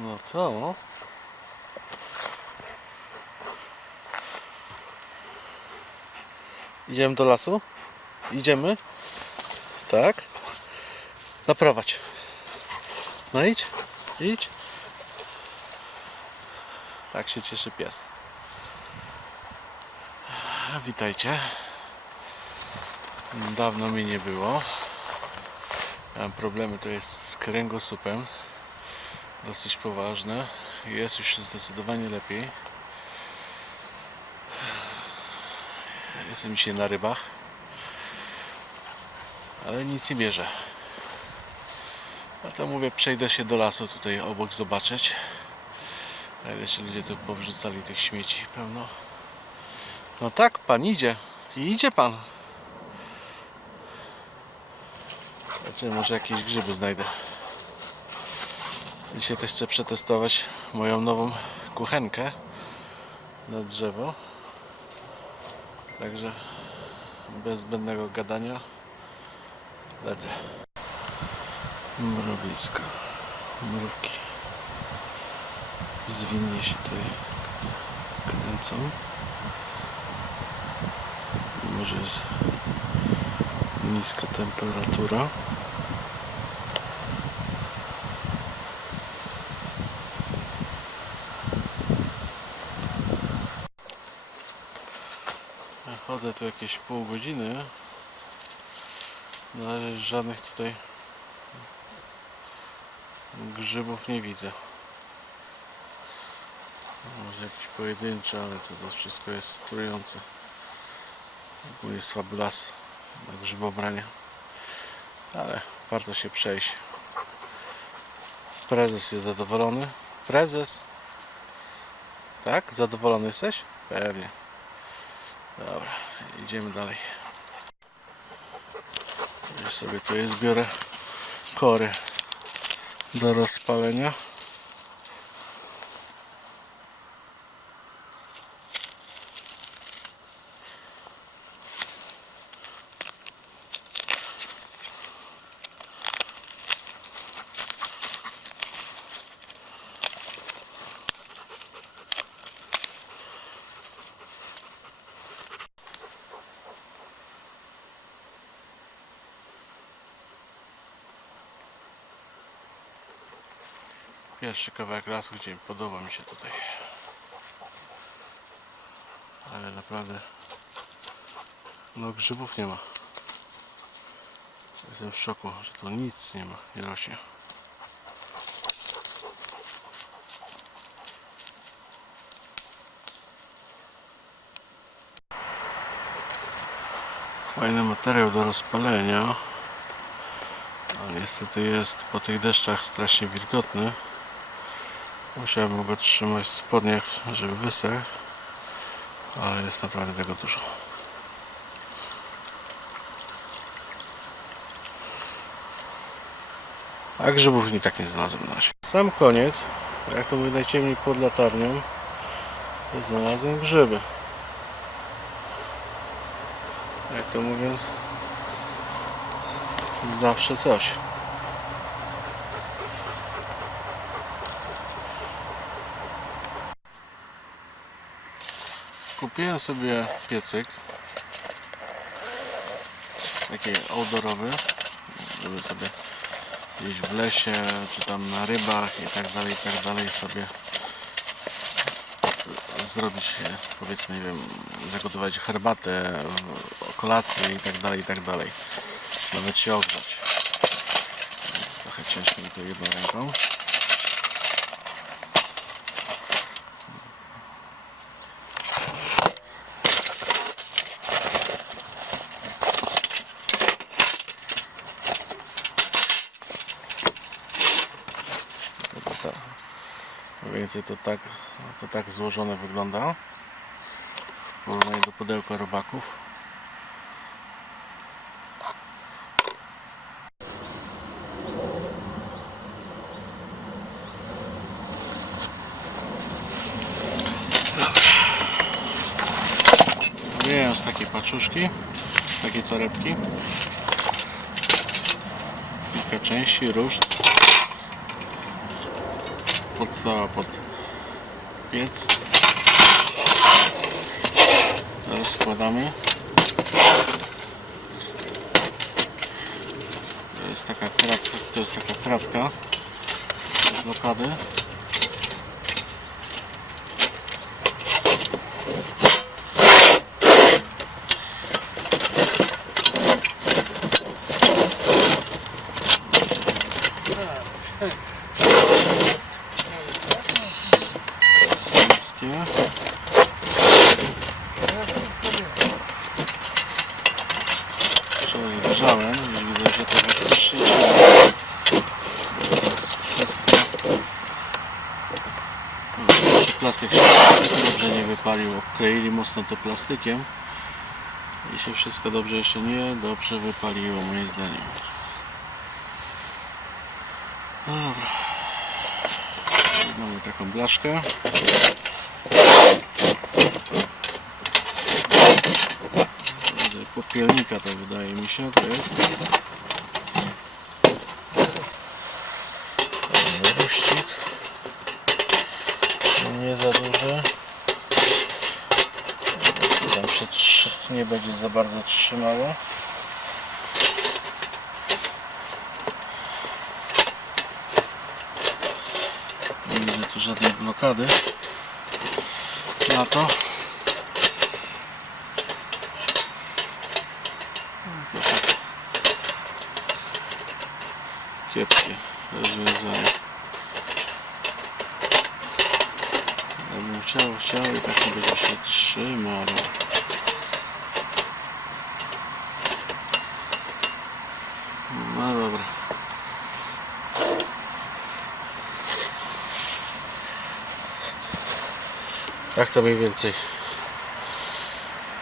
No co? Idziemy do lasu? Idziemy? Tak? Naprowadź. No idź, idź. Tak się cieszy pies. Witajcie. Dawno mi nie było. Mam problemy to jest z kręgosłupem. Dosyć poważne. Jest już zdecydowanie lepiej. Jestem dzisiaj na rybach. Ale nic nie bierze. A to mówię, przejdę się do lasu tutaj obok zobaczyć. A ile się ludzie tu powrzucali tych śmieci pełno. No tak, pan idzie. I idzie pan. Zobaczymy, może jakieś grzyby znajdę. Dzisiaj też chcę przetestować moją nową kuchenkę na drzewo. Także bez zbędnego gadania lecę. Mrowiska. Mrówki zwinnie się tutaj kręcą. Może jest niska temperatura. Chodzę tu jakieś pół godziny. Na razie żadnych tutaj grzybów nie widzę. Może jakieś pojedyncze, ale to, to wszystko jest trujące. Ogólnie słaby las na grzybobranie. Ale warto się przejść. Prezes jest zadowolony. Prezes? Tak? Zadowolony jesteś? Pewnie. Dobra, idziemy dalej. Ja sobie tutaj zbiorę kory do rozpalenia. Pierwszy kawałek lasu, gdzie podoba mi się tutaj. Ale naprawdę no grzybów nie ma. Jestem w szoku, że tu nic nie ma, nie rośnie. Fajny materiał do rozpalenia. A niestety jest po tych deszczach strasznie wilgotny. Musiałem go trzymać w spodniach, żeby wysechł. Ale jest naprawdę tego dużo. A grzybów i tak nie znalazłem na razie. Sam koniec, jak to mówię najciemniej pod latarnią, znalazłem grzyby. Jak to mówiąc, zawsze coś. Kupiłem sobie piecyk. Taki outdoorowy żeby sobie gdzieś w lesie czy tam na rybach i tak dalej i tak dalej sobie zrobić powiedzmy nie wiem zagotować herbatę kolację i tak dalej i tak dalej. Nawet się ogrzać. Trochę ciężko mi to jedną ręką to, to, mniej więcej to tak, to tak złożone wygląda w porównaniu do pudełka robaków Wyjąłem z takiej paczuszki, z takiej torebki. Kilka części, ruszt. Podstawa pod piec. Teraz składamy. To jest taka kratka, to jest taka kratka blokady. Wszystkie. Wczoraj grzałem i widzę, że trochę przyjdzie. Wszystko. Jeszcze Plastik się dobrze nie wypalił. Obkleili mocno to plastykiem. I się wszystko dobrze jeszcze nie dobrze wypaliło moim zdaniem. Dobra. Mamy taką blaszkę. Popielnika to wydaje mi się, to jest. Ruścik. Nie za duży. Tam się trzy- nie będzie za bardzo trzymało. Nie widzę tu żadnej blokady na to. Kiepskie rozwiązanie. Ja bym chciał, chciał i tak nie będzie się trzymało. No dobra. Tak to mniej więcej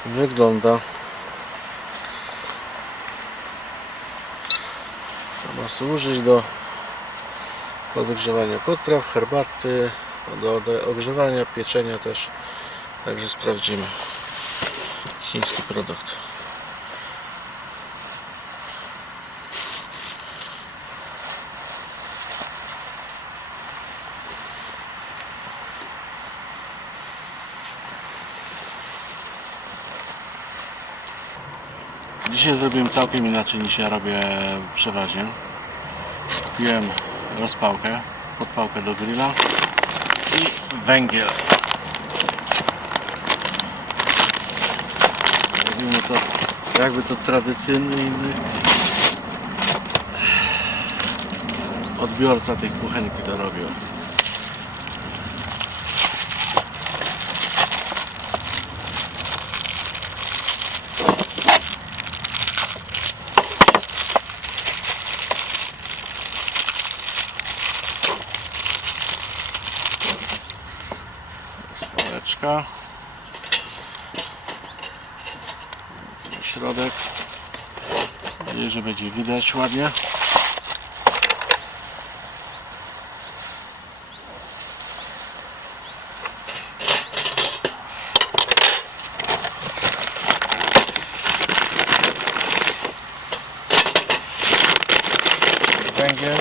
wygląda. To ma służyć do podgrzewania potraw, herbaty, do, do ogrzewania, pieczenia też. Także sprawdzimy. Chiński produkt. Dzisiaj zrobiłem całkiem inaczej niż ja robię przeważnie. Kupiłem rozpałkę, podpałkę do grilla i węgiel. Robimy to jakby to tradycyjny odbiorca tej kuchenki to robił. Spałeczka. Środek. Mam nadzieję, że będzie widać ładnie. Węgiel.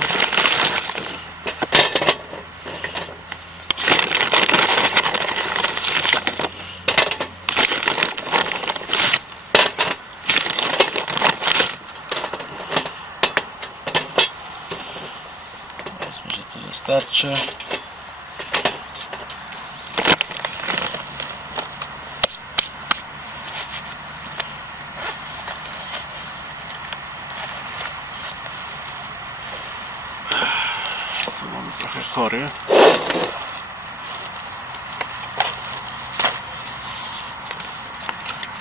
Powiedzmy, że tyle starczy. Tu mamy trochę kory.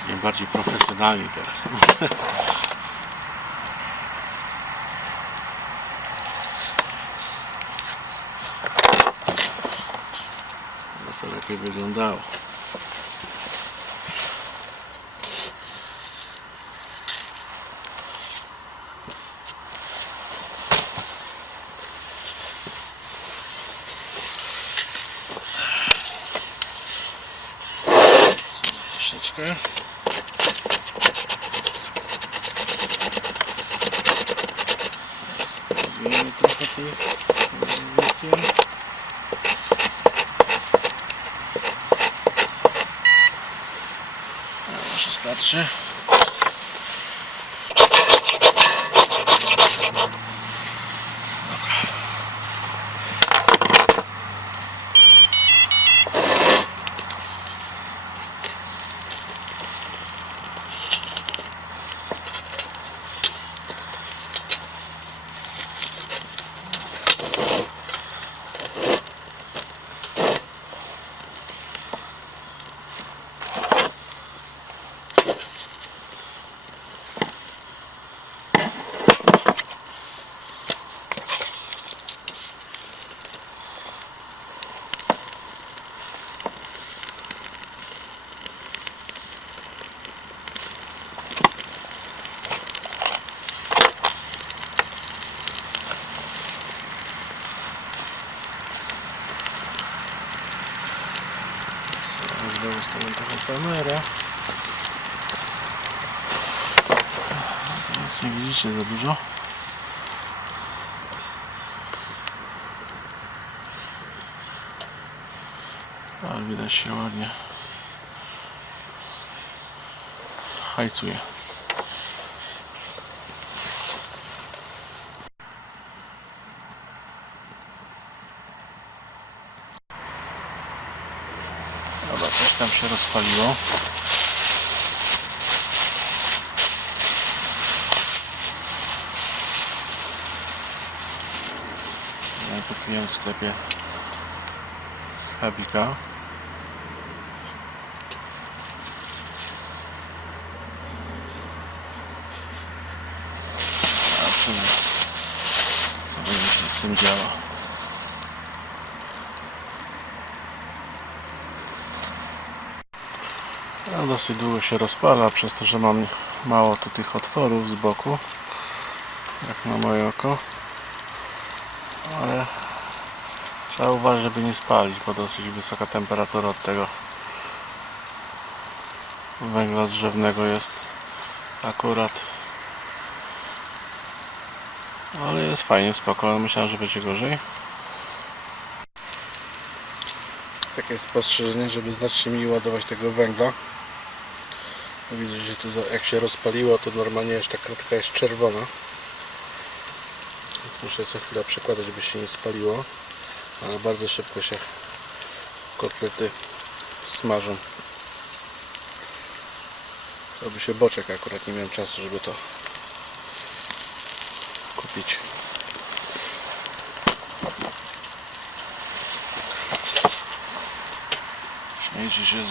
Im bardziej profesjonalni teraz. Lepiej wyglądało. Troszeczkę. Składujemy trochę tych wiekiem. Wystarczy. Teraz nie widzicie za dużo. Ale widać się ładnie. Hajcuje. Dobra, coś tam się rozpaliło. Kupiłem w sklepie z Habika. Zobaczymy, co z tym działo. No, dosyć długo się rozpala, przez to, że mam mało tu tych otworów z boku, jak na moje oko. Ale trzeba uważać, żeby nie spalić, bo dosyć wysoka temperatura od tego węgla drzewnego jest akurat. Ale jest fajnie, spoko, myślałem, że będzie gorzej. Takie spostrzeżenie, żeby znacznie mniej ładować tego węgla. Widzę, że tu jak się rozpaliło, to normalnie już ta kratka jest czerwona. Muszę co chwilę przekładać, żeby się nie spaliło. Ale bardzo szybko się kotlety smażą. Robi się boczek, akurat nie miałem czasu, żeby to kupić. Śmiejcie się z,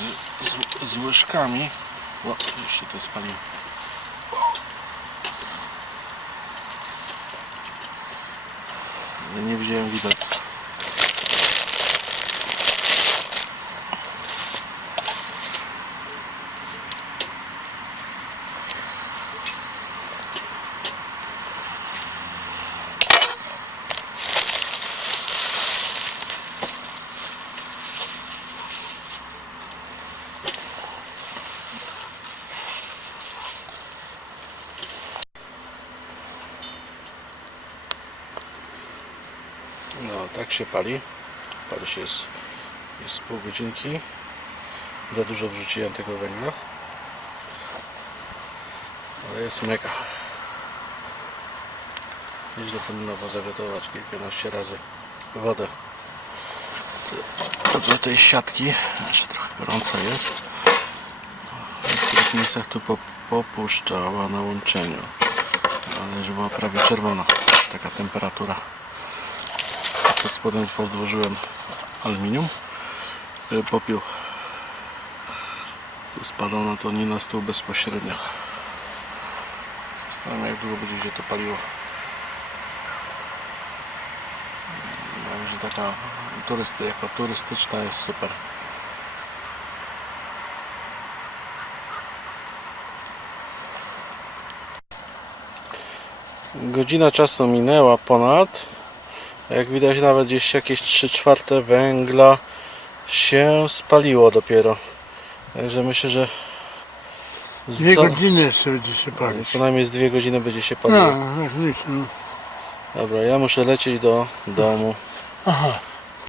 z, z łyżkami. O, gdzieś się to spaliło. Nie widziałem widać. No, tak się pali. Pali się jest, jest pół godzinki. Za dużo wrzuciłem tego węgla. Ale jest mega. Nieźle powinno zagotować kilkanaście razy wodę. Co, do tej siatki, jeszcze trochę gorąca jest. W niektórych miejscach tu po, popuszczała na łączeniu. Ale już była prawie czerwona. Taka temperatura pod spodem podłożyłem aluminium. Y, popiół spadał na to nie na stół bezpośrednio. Zastanawiam jak długo będzie się to paliło. No, że taka turysty, jako turystyczna jest super. Godzina czasu minęła ponad jak widać nawet gdzieś jakieś 3 czwarte węgla się spaliło dopiero. Także myślę, że z Dwie co, godziny jeszcze będzie się palić. co najmniej z dwie godziny będzie się paliło. No, jak nic, no. Dobra, ja muszę lecieć do domu. Aha,